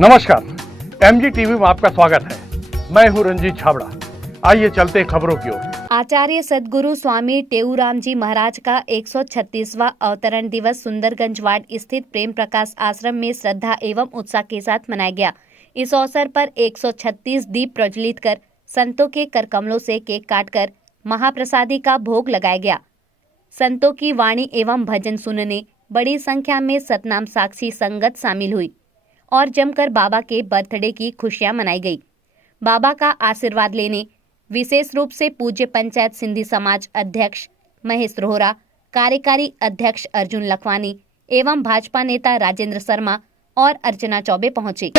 नमस्कार, MG TV में आपका स्वागत है। मैं हूं रंजीत छाबड़ा। आइए चलते खबरों की ओर। आचार्य सद्गुरु स्वामी टेऊराम जी महाराज का 136वां अवतरण दिवस सुंदरगंज वार्ड स्थित प्रेम प्रकाश आश्रम में श्रद्धा एवं उत्साह के साथ मनाया गया। इस अवसर पर 136 दीप प्रज्वलित कर संतों के कर कमलों से केक काटकर महाप्रसादी का भोग लगाया गया। संतों की वाणी एवं भजन सुनने बड़ी संख्या में सतनाम साक्षी संगत शामिल हुई और जमकर बाबा के बर्थडे की खुशियां मनाई गई। बाबा का आशीर्वाद लेने विशेष रूप से पूज्य पंचायत सिंधी समाज अध्यक्ष महेश रोहरा, कार्यकारी अध्यक्ष अर्जुन लखवानी एवं भाजपा नेता राजेंद्र शर्मा और अर्चना चौबे पहुंचे।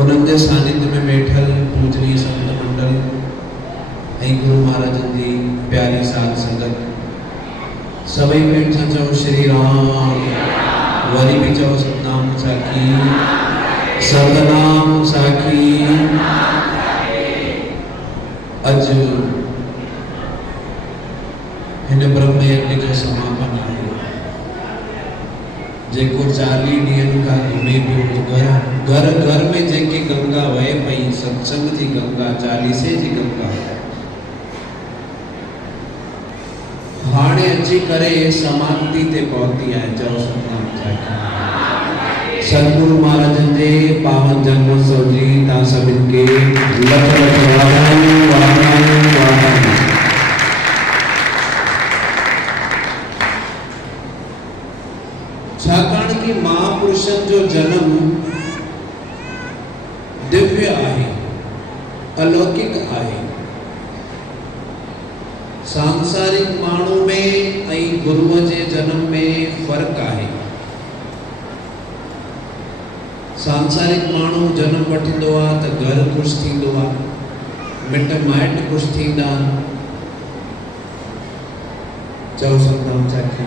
उनके सानिध्य में बैठल पूजनीय संत मंडल गुरु महाराज जी प्यारी साध संगत सभी भेट चओ श्री राम, वरी भी चओ सतनाम साखी, सतनाम साखी। अज हिन ब्रह्म यज्ञ जो समापन है, जेको 40 ॾींहनि खां घुमे पियो घर घर में जेकी गंगा वहे पई, सत्संग जी गंगा, चालीसे जी गंगा, हाणे अची करे समाप्ति ते पहुती आहे। चओ सतनाम साखी। सतगुरु महाराजन जे पावन जन्मोत्सव जी तव्हां सभिनि खे लख लख वाधायूं, वाधायूं, वाधायूं। छाकाणि कि महापुरुषनि जो जन्म दिव्य आहे, अलौकिक आहे। सांसारिक माण्हू में ऐं गुरुअ जे जन्म में फ़र्क़ु आहे। सांसारिक माण्हू जन्म वठंदो आहे त घर ख़ुशि थींदो आहे, मिट माइट ख़ुशि थींदा आहिनि। चओ सतनाम साखी।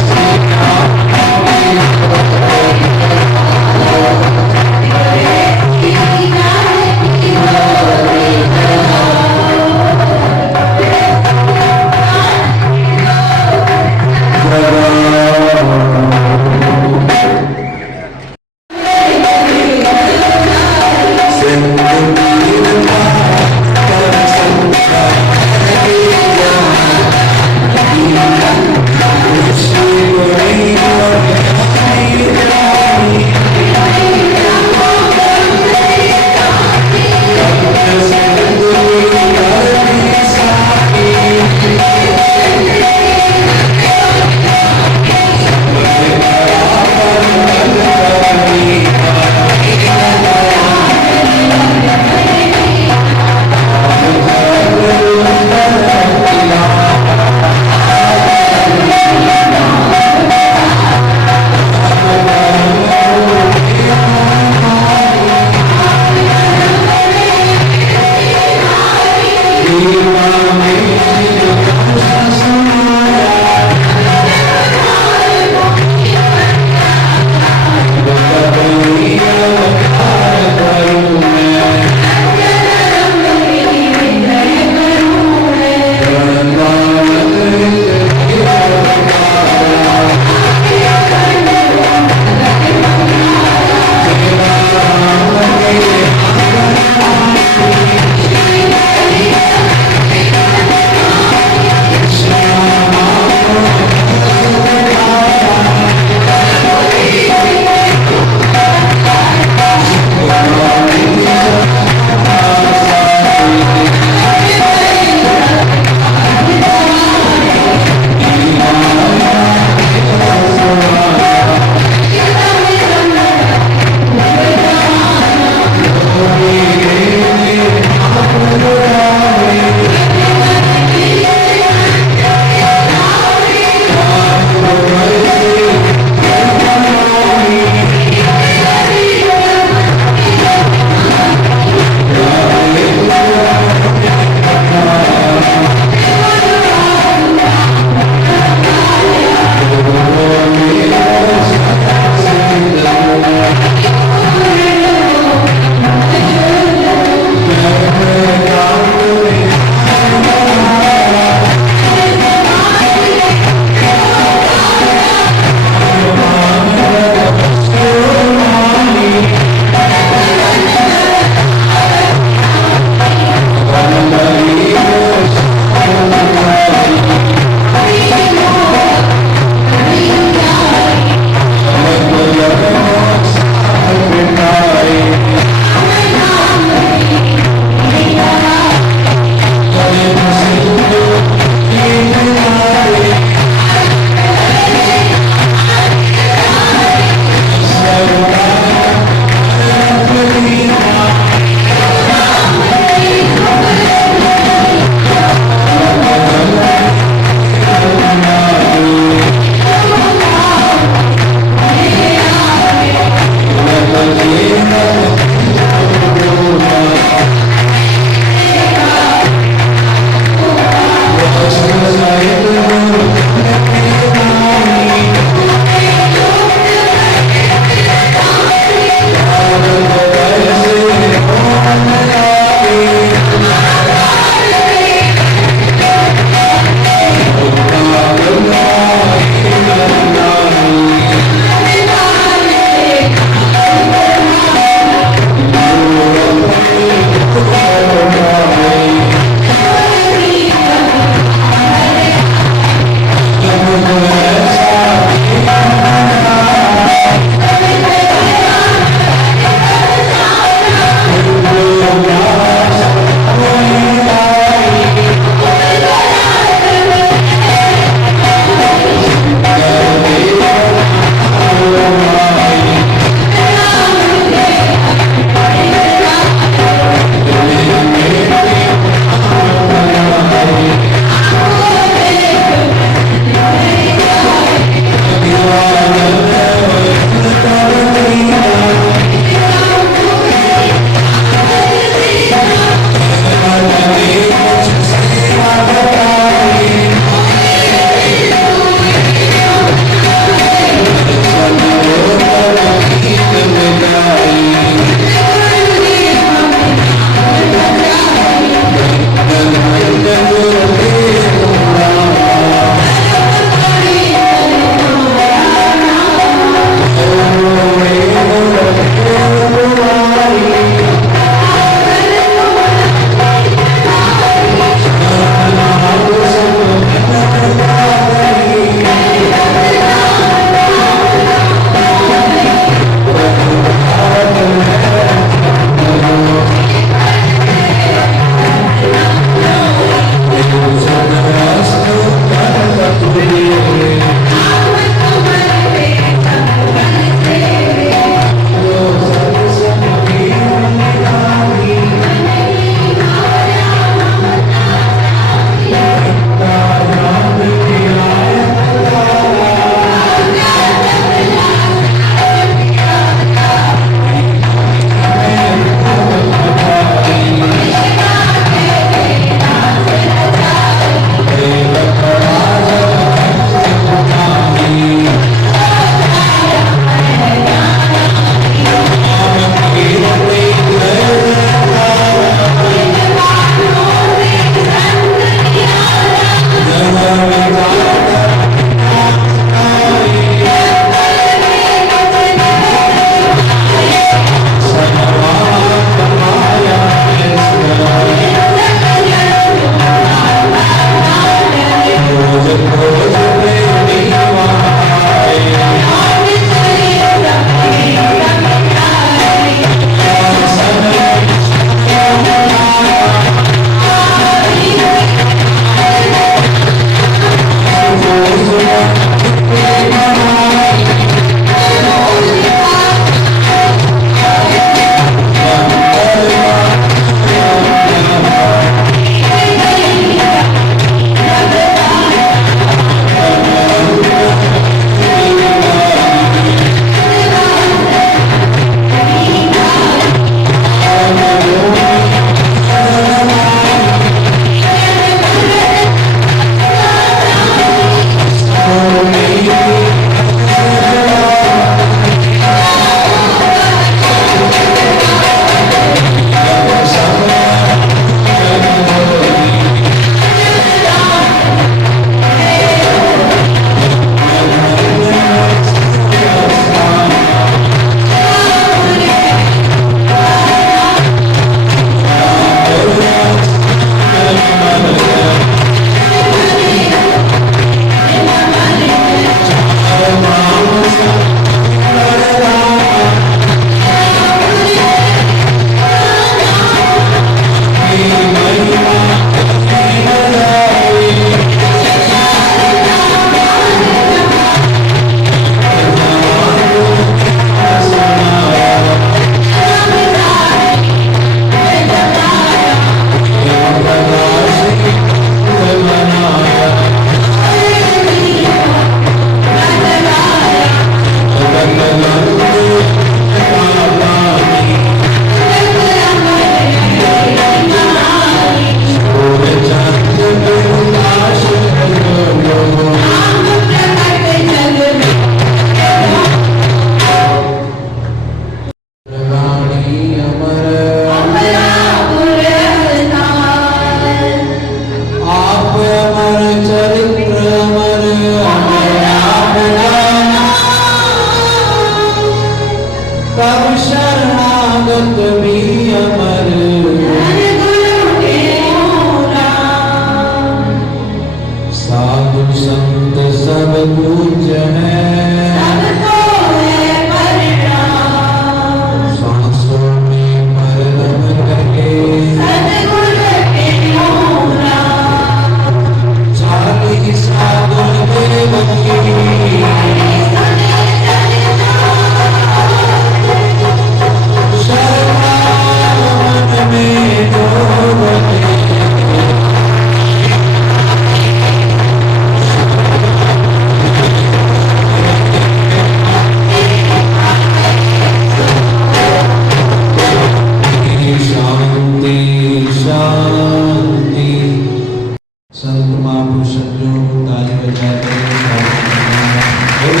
सज्जनों ताली बजाते स्वागत करना। बोल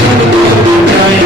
सद्गुरुदेव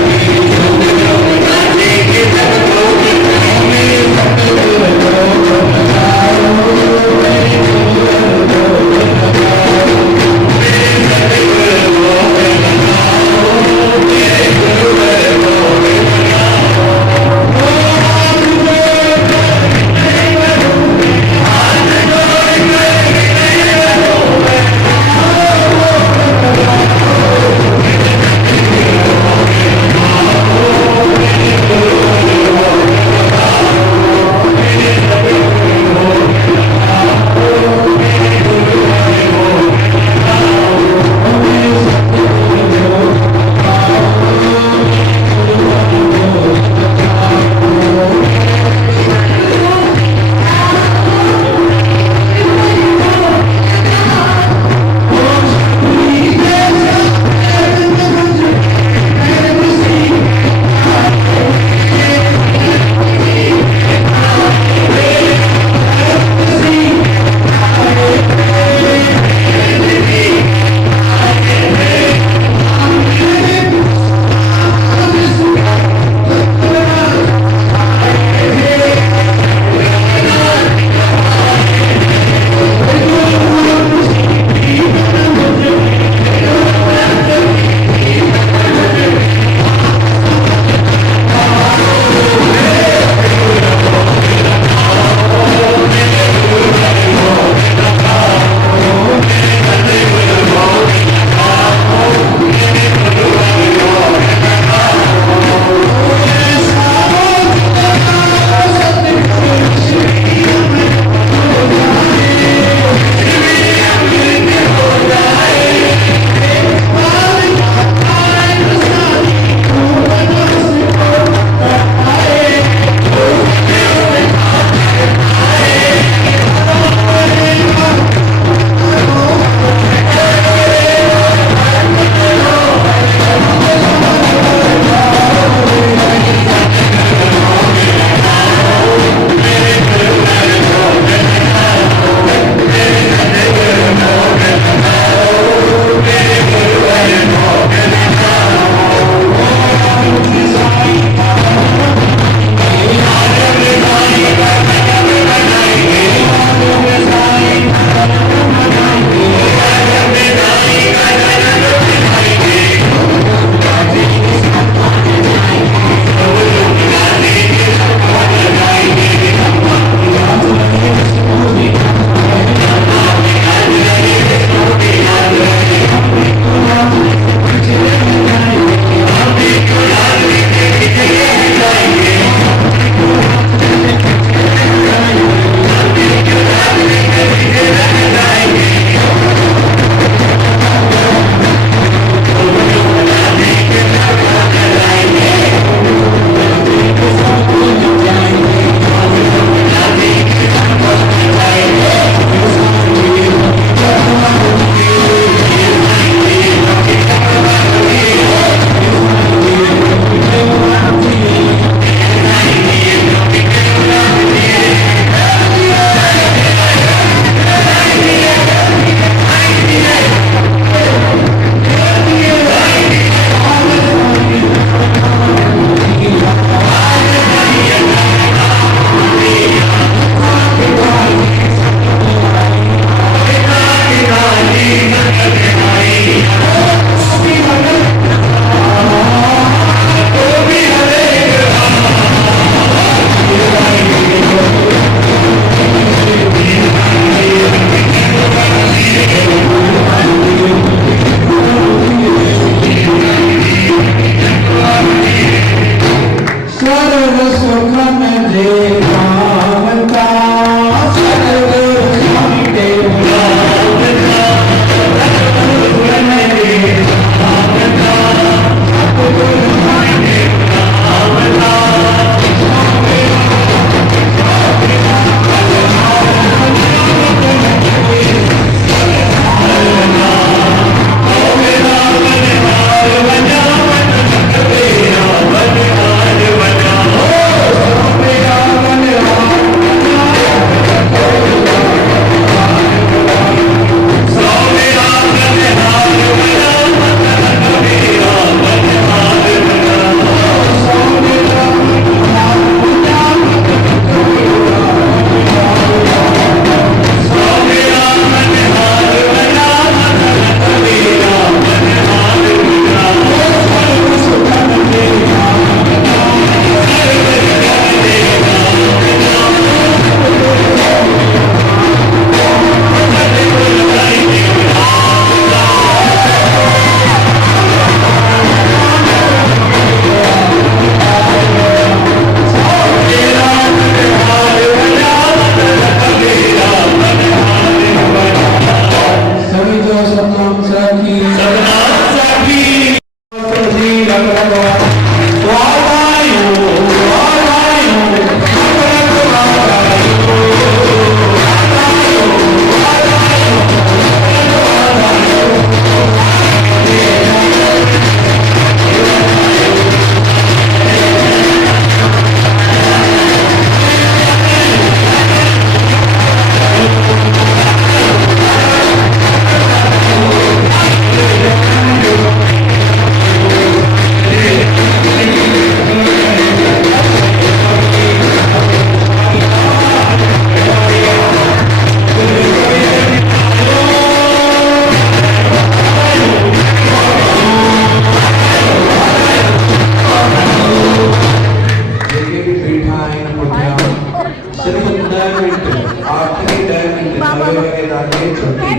की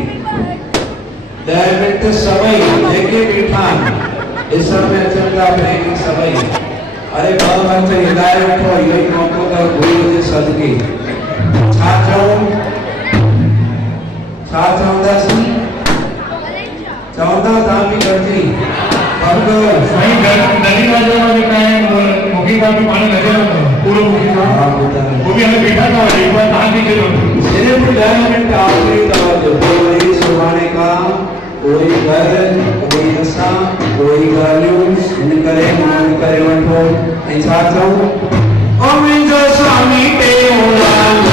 2 मिनट सवई लेके बीठान इस समय चंदा प्रेमी सवई अरे भगवान से हिदायत उठो यही मौकों का गुरु जी सदके छात्रों दस 14 तामी करती भगवान वहीं नदी का जो हमें कहा है मुखी का भी पानी लगे पूरा मुखी का वो भी हमें बेटा का एक बार धान दीजिए सिर्फ 10 मिनट आखिरी तवज्जो कोई सुभाने का कोई घर कोई रसा कोई गालियों इन करे वठो ऐं छा चऊं ओ मुंहिंजो स्वामी टेऊराम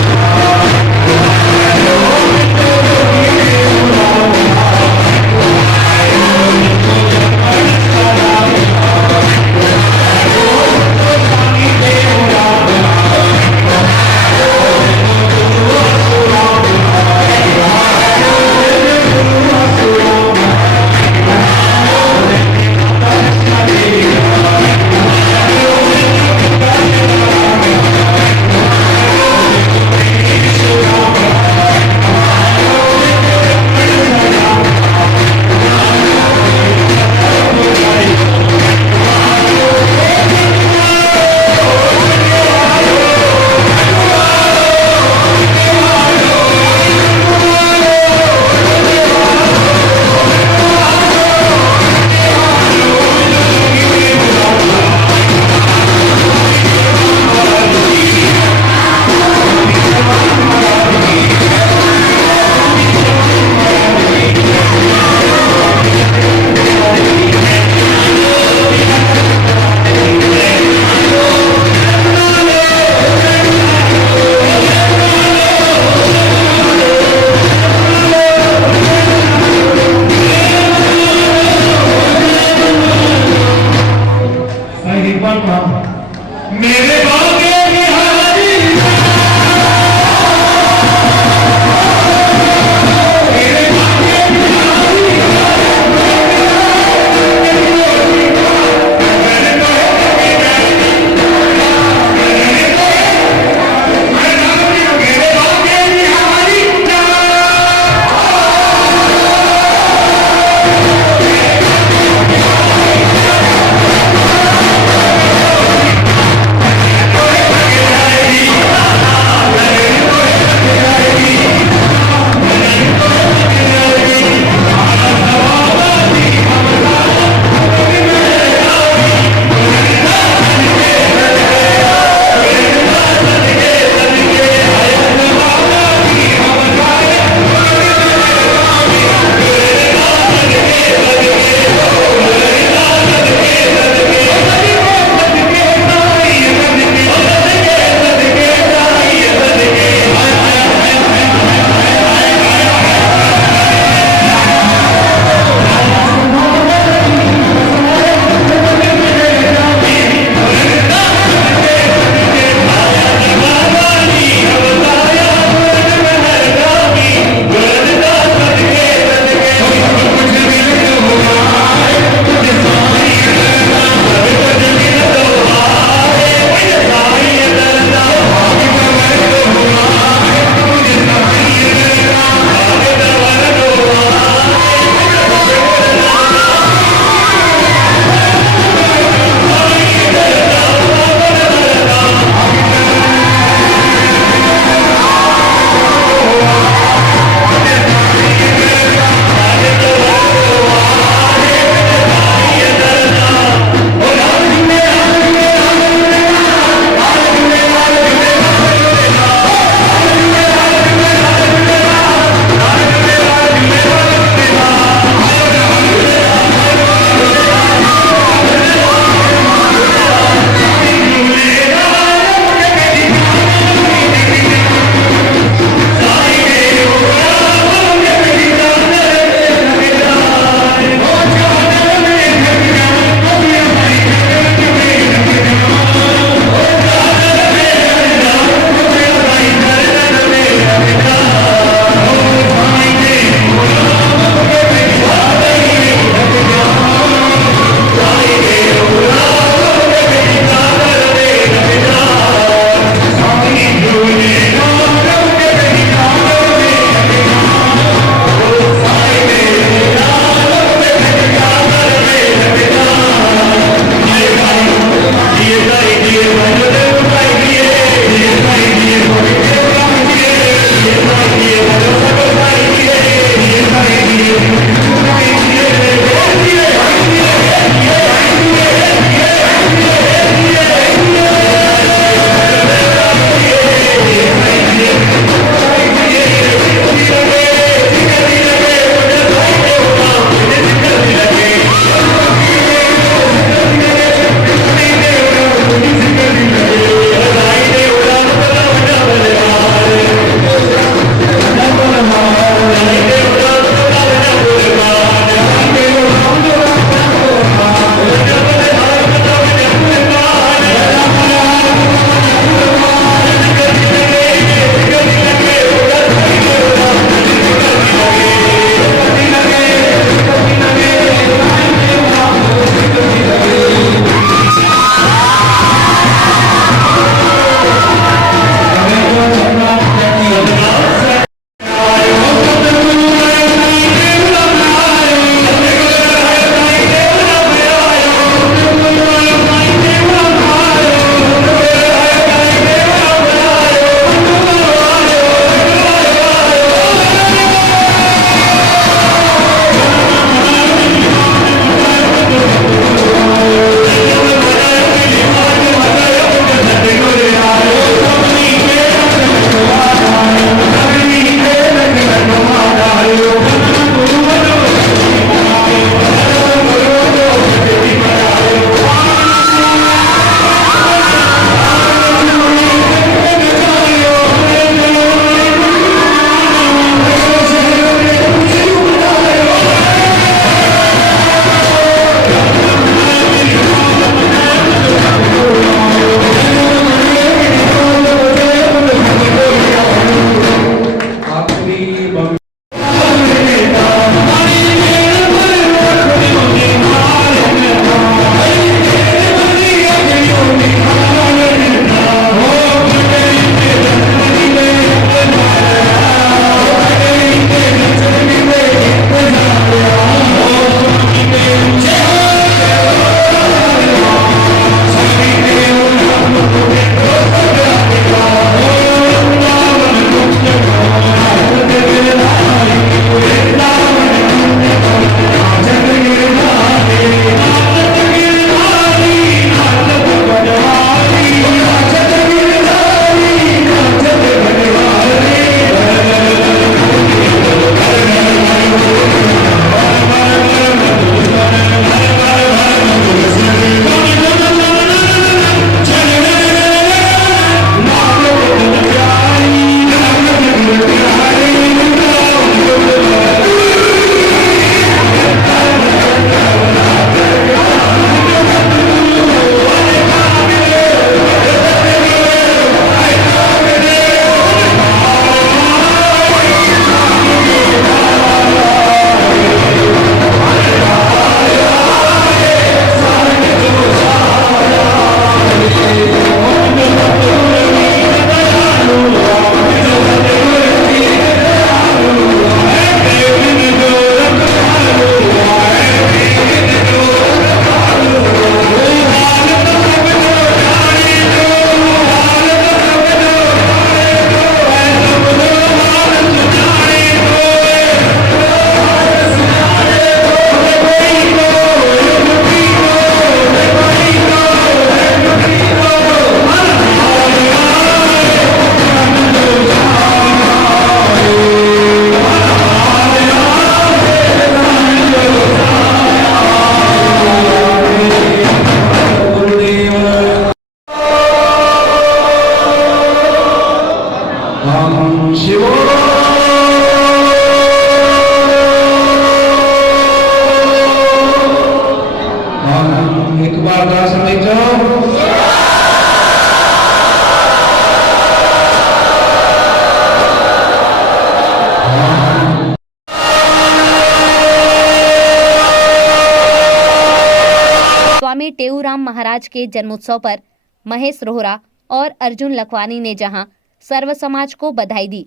टेऊराम महाराज के जन्मोत्सव पर महेश रोहरा और अर्जुन लखवानी ने जहां सर्व समाज को बधाई दी,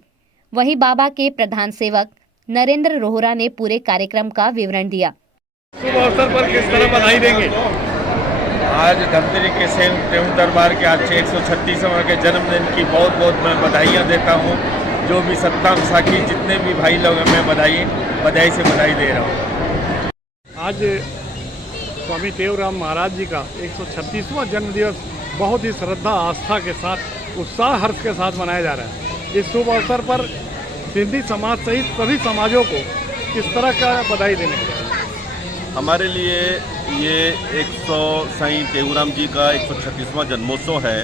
वहीं बाबा के प्रधान सेवक नरेंद्र रोहरा ने पूरे कार्यक्रम का विवरण दिया। शुभ अवसर पर किस तरह बधाई देंगे? आज धमतरी के सेन टेऊ दरबार के आज 136वें के जन्मदिन की बहुत बहुत मैं बधाइयाँ देता हूँ। जो भी सत्ताम साखी जितने भी भाई लोग हैं, मैं बधाई से बधाई दे रहा हूँ। आज स्वामी टेऊराम महाराज जी का 136वां जन्मदिवस बहुत ही श्रद्धा आस्था के साथ उत्साह हर्ष के साथ मनाया जा रहा है। इस शुभ अवसर पर सिंधी समाज सहित सभी समाजों को किस तरह का बधाई देने का? हमारे लिए ये 100 साईं टेऊराम जी का 136वां जन्मोत्सव है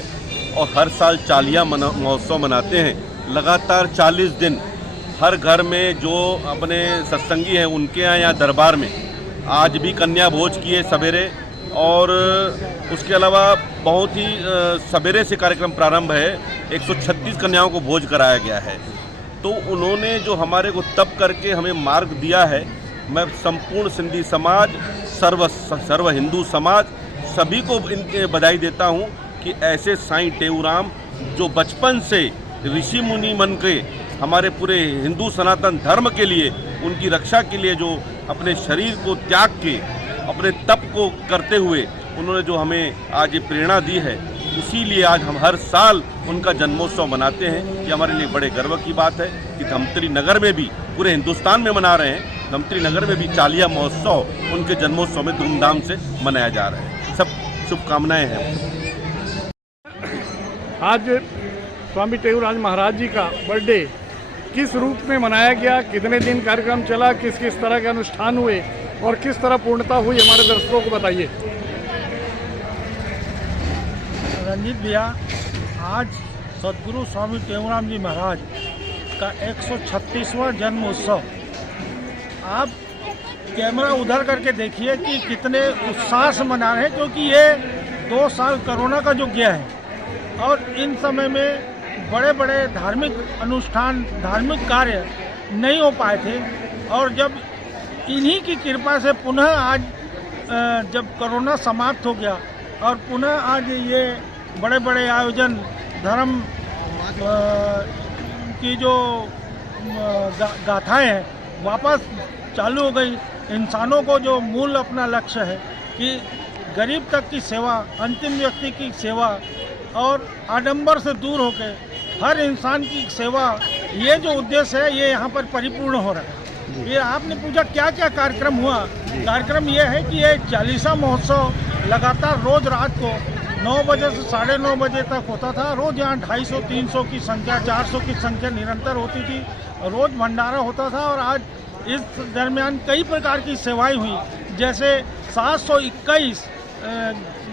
और हर साल चालिया महोत्सव मनाते हैं। लगातार 40 दिन हर घर में जो अपने सत्संगी हैं उनके यहाँ दरबार में आज भी कन्या भोज किए सवेरे, और उसके अलावा बहुत ही सवेरे से कार्यक्रम प्रारंभ है। 136 कन्याओं को भोज कराया गया है। तो उन्होंने जो हमारे को तप करके हमें मार्ग दिया है, मैं संपूर्ण सिंधी समाज, सर्व हिंदू समाज सभी को इनके बधाई देता हूं कि ऐसे साईं टेऊराम जो बचपन से ऋषि मुनि बन के हमारे पूरे हिंदू सनातन धर्म के लिए, उनकी रक्षा के लिए जो अपने शरीर को त्याग के अपने तप को करते हुए उन्होंने जो हमें आज ये प्रेरणा दी है, इसीलिए आज हम हर साल उनका जन्मोत्सव मनाते हैं। ये हमारे लिए बड़े गर्व की बात है कि धमतरी नगर में भी, पूरे हिंदुस्तान में मना रहे हैं, धमतरी नगर में भी चालिया महोत्सव उनके जन्मोत्सव में धूमधाम से मनाया जा रहा है। सब शुभकामनाएं हैं। आज स्वामी टेऊराम महाराज जी का बर्थडे किस रूप में मनाया गया, कितने दिन कार्यक्रम चला, किस किस तरह के अनुष्ठान हुए और किस तरह पूर्णता हुई, हमारे दर्शकों को बताइए। रंजीत भैया, आज सदगुरु स्वामी टेऊराम जी महाराज का 136वां जन्म उत्सव, आप कैमरा उधर करके देखिए कि कितने उत्साह से मना रहे हैं, क्योंकि ये 2 साल कोरोना का जो गया है और इन समय में बड़े बड़े धार्मिक अनुष्ठान, धार्मिक कार्य नहीं हो पाए थे, और जब इन्हीं की कृपा से पुनः आज जब कोरोना समाप्त हो गया और पुनः आज ये बड़े बड़े आयोजन, धर्म की जो गाथाएं हैं वापस चालू हो गई। इंसानों को जो मूल अपना लक्ष्य है कि गरीब तक की सेवा, अंतिम व्यक्ति की सेवा और आडंबर से दूर होकर हर इंसान की सेवा, ये जो उद्देश्य है ये यहाँ पर परिपूर्ण हो रहा है। ये आपने पूछा क्या क्या कार्यक्रम हुआ। कार्यक्रम ये है कि ये 40वां महोत्सव लगातार रोज रात को 9 बजे से 9:30 बजे तक होता था। रोज़ यहाँ 250, 300 की संख्या, 400 की संख्या निरंतर होती थी। रोज़ भंडारा होता था और आज इस दरमियान कई प्रकार की सेवाएं हुई, जैसे 721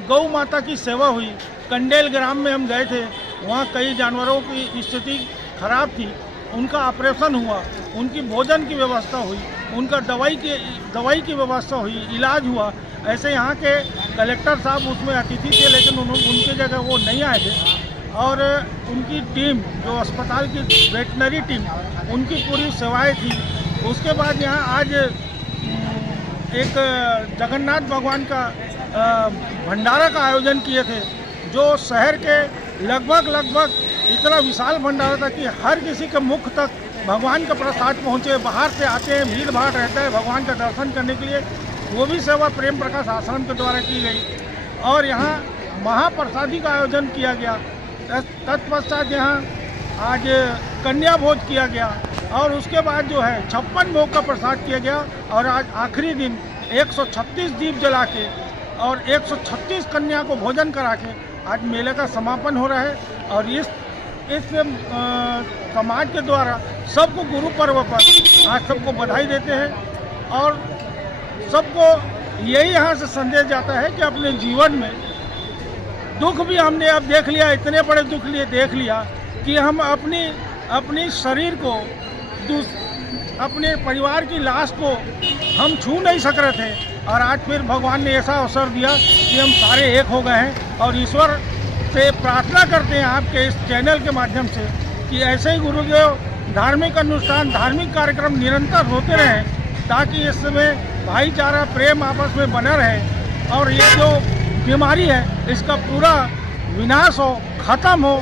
गौ माता की सेवा हुई। कंडेल ग्राम में हम गए थे, वहाँ कई जानवरों की स्थिति खराब थी, उनका ऑपरेशन हुआ, उनकी भोजन की व्यवस्था हुई, उनका दवाई की व्यवस्था हुई, इलाज हुआ। ऐसे यहाँ के कलेक्टर साहब उसमें अतिथि थे, लेकिन उनकी जगह वो नहीं आए थे, और उनकी टीम, जो अस्पताल की वेटनरी टीम, उनकी पूरी सेवाएं थी। उसके बाद यहाँ आज एक जगन्नाथ भगवान का भंडारा का आयोजन किए थे, जो शहर के लगभग इतना विशाल भंडारा था कि हर किसी के मुख तक भगवान का प्रसाद पहुँचे। बाहर से आते हैं, भीड़ भाड़ रहता है भगवान का दर्शन करने के लिए। वो भी सेवा प्रेम प्रकाश आश्रम के द्वारा की गई, और यहाँ महाप्रसादी का आयोजन किया गया। तत्पश्चात यहाँ आज कन्या भोज किया गया, और उसके बाद जो है 56 भोग का प्रसाद किया गया, और आज आखिरी दिन 136 दीप जला के और 136 कन्या को भोजन करा के आज मेले का समापन हो रहा है। और इस समाज के द्वारा सबको गुरु पर्व पर आज सबको बधाई देते हैं, और सबको यही यहाँ से संदेश जाता है कि अपने जीवन में दुख भी हमने अब देख लिया, इतने बड़े दुख लिए देख लिया कि हम अपनी शरीर को, अपने परिवार की लाश को हम छू नहीं सक रहे थे, और आज फिर भगवान ने ऐसा अवसर दिया कि हम सारे एक हो गए हैं। और ईश्वर से प्रार्थना करते हैं आपके इस चैनल के माध्यम से कि ऐसे ही गुरुदेव धार्मिक अनुष्ठान, धार्मिक कार्यक्रम निरंतर होते रहें, ताकि इस समय भाईचारा, प्रेम आपस में बना रहे, और ये जो बीमारी है इसका पूरा विनाश हो, खत्म हो,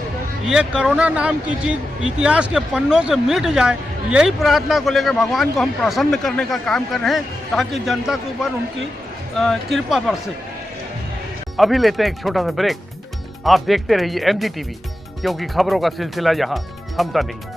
ये कोरोना नाम की चीज़ इतिहास के पन्नों से मिट जाए, यही प्रार्थना को लेकर भगवान को हम प्रसन्न करने का काम कर रहे हैं ताकि जनता के ऊपर उनकी कृपा बरसे। अभी लेते हैं एक छोटा सा ब्रेक। आप देखते रहिए MG TV, क्योंकि खबरों का सिलसिला यहाँ थमता नहीं।